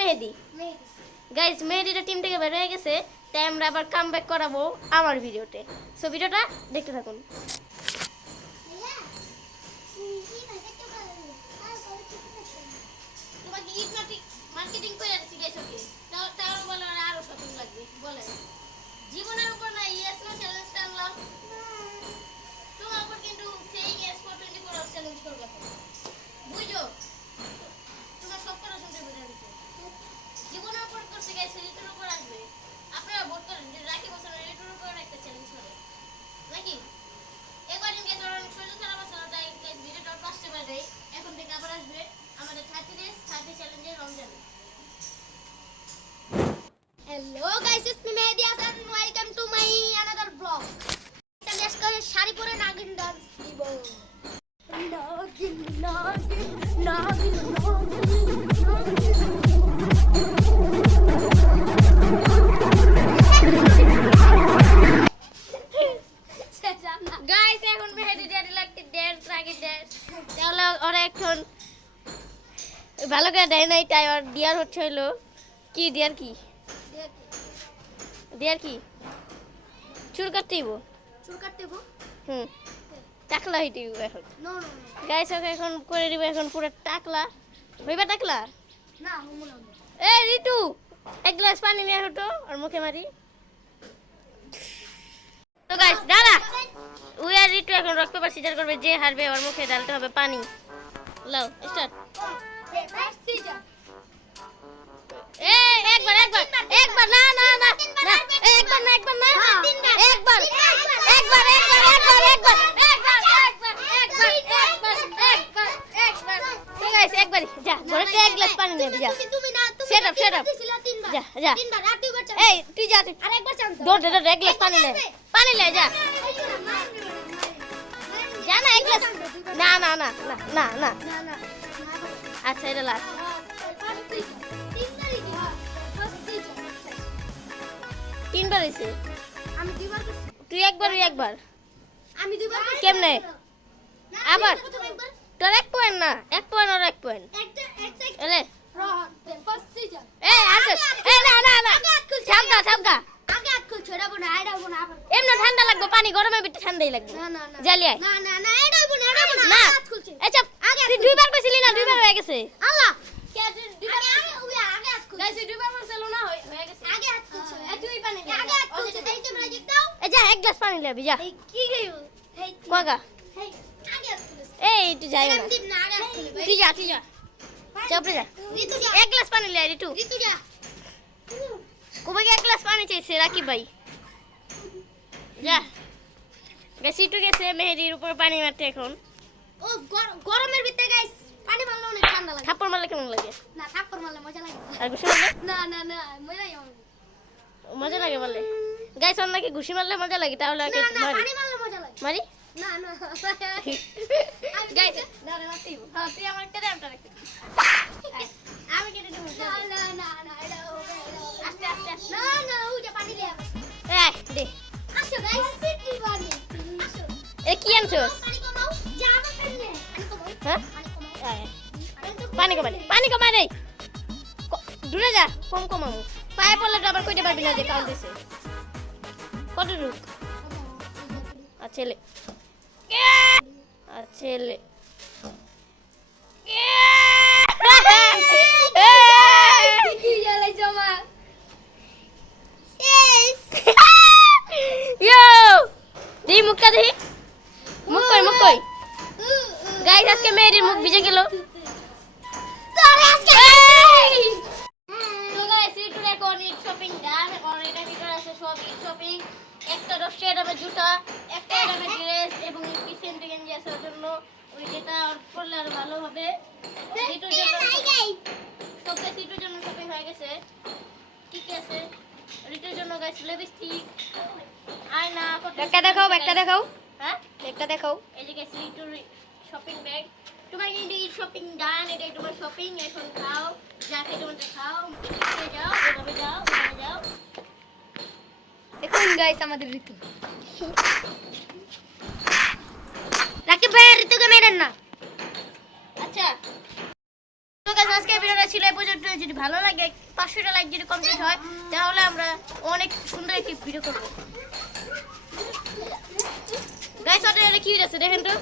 মেহেদি। Guys মেহেদিটা team থেকে বের হয়ে গেছে, তাই আমরা আবার কাম ব্যাক করাবো আমার ভিডিওতে সো ভিডিওটা দেখতে থাকুন। মার্কেটিং করে আসছি তাহলে ওরা এখন ভালো করে দেয় নাই তাই ওর ডিয়ার হচ্ছে হইল কি ডিয়ার কি? ডিয়ার কি? চুল কাটতে দিব চুল কাটতে গো হুম। টাকলা হইতে দিব এখন। নো নো গাইস ওকে এখন করে দিব এখন পুরো টাকলা। হইবা টাকলা? না এ রিতু এক গ্লাস পানি নিয়ে হতো আর মুখে মারি। তো গাইস দাঁড়া উই আর রিতু এখন রক্ত পেপার সিজার করবে যে হারবে ওর মুখে ঢালতে হবে পানি লাও স্টার্ট এ একবার একবার একবার না না না না এ, একবার না একবার না একবার একবার একবার একবার একবার একবার একবার একবার একবার একবার তো গাইস একবারই যা ঘরে এক গ্লাস পানি নিয়ে যা তুমি না তুমি Shut up, shut up. দিছিলা তিনবার যা যা তিনবার আর দুইবার চান্স এই তুই যা তুই আরেকবার চান্স দৌড় দৌড় এক গ্লাস পানি লে পানি লে, যা। যা না એક না না না না না আচ্ছা এটা লাস্ট। তিনবার হইছে। আমি দুইবার তুই একবার ওই একবার। আমি দুইবার কেমনে? আবার। তোর এক পয়েন্ট না, এক পয়েন্ট আর এক পয়েন্ট কান্দাই লাগবে জালি আয় না না না এটা হইব না এটা হইব না এই চুপ তুই দুইবার কইছিলি না দুইবার হয়ে গেছে আল্লাহ কে দুইবার আগে হাত খুল গাইস দুইবার মারছিল না হয়ে গেছে আগে হাত খুল এই তুই পানি আগে হাত খুল এই তো ব্রাজি দাও এই যা এক গ্লাস পানি লাগবে যা এই কি গইও হেই কোগা হেই আগে হাত খুল এই তুই যাই না তুই যা তুই যা চাপড়ে যা এক গ্লাস পানি লে রিতু রিতু যা কোবাকে এক গ্লাস পানি চাইছে রাকিব ভাই যা বেশি টু গেছে মেহেদির উপর পানি মারতে এখন ও গর- গরমের ভিতরে গাইস পানি মারলে অনেক ঠান্ডা লাগে থাপ্পড় মারলে কেমন লাগে না থাপ্পড় মারলে মজা লাগে আর ঘুষি মারলে না না না মজা লাগে। মজা লাগে মারলে গাইস অন্য নাকি ঘুষি মারলে মজা লাগে তাহলে আগে না না পানি মারলে মজা লাগে মারি না না গাইস দাঁড়া মারতেই হ্যাঁ তুই আমার একটা দামটা রাখ আমি কেটে দেবো না না না না। আস্তে আস্তে না না ওই যে পানি লিয়া এই দে কমাই পানি কমাই দেই ক- দূরে যা, কম কমামু পায়ে পড়লে তো আবার কইতে পারবি না যে কাউন্ট দিছে। কত রুক আর ছেলে। আর ছেলে। মুখ ভিজে গেল। শপিং হয়ে গেছে। আছে। ঋতুর জন্য একটা দেখাও একটা দেখাও। হ্যাঁ? একটা দেখাও। এই যে গাইস একটু শপিং ব্যাগ তোমার কিন্তু এই শপিং ডান এটাই তোমার শপিং এখন খাও যা খেতে মন খাও যাও এভাবে যাও এভাবে যাও। এখন গাইস আমাদের ঋতু। রাকিব ভাই ঋতুকে মেরেন না। আচ্ছা। ভিডিওটা ছিল এই পর্যন্ত। যদি ভালো লাগে পাঁচশোটা লাইক যদি কমপ্লিট হয় তাহলে আমরা অনেক সুন্দর একটি ভিডিও করব। গাইস ওটা কি হয়েছে দেখেন তো?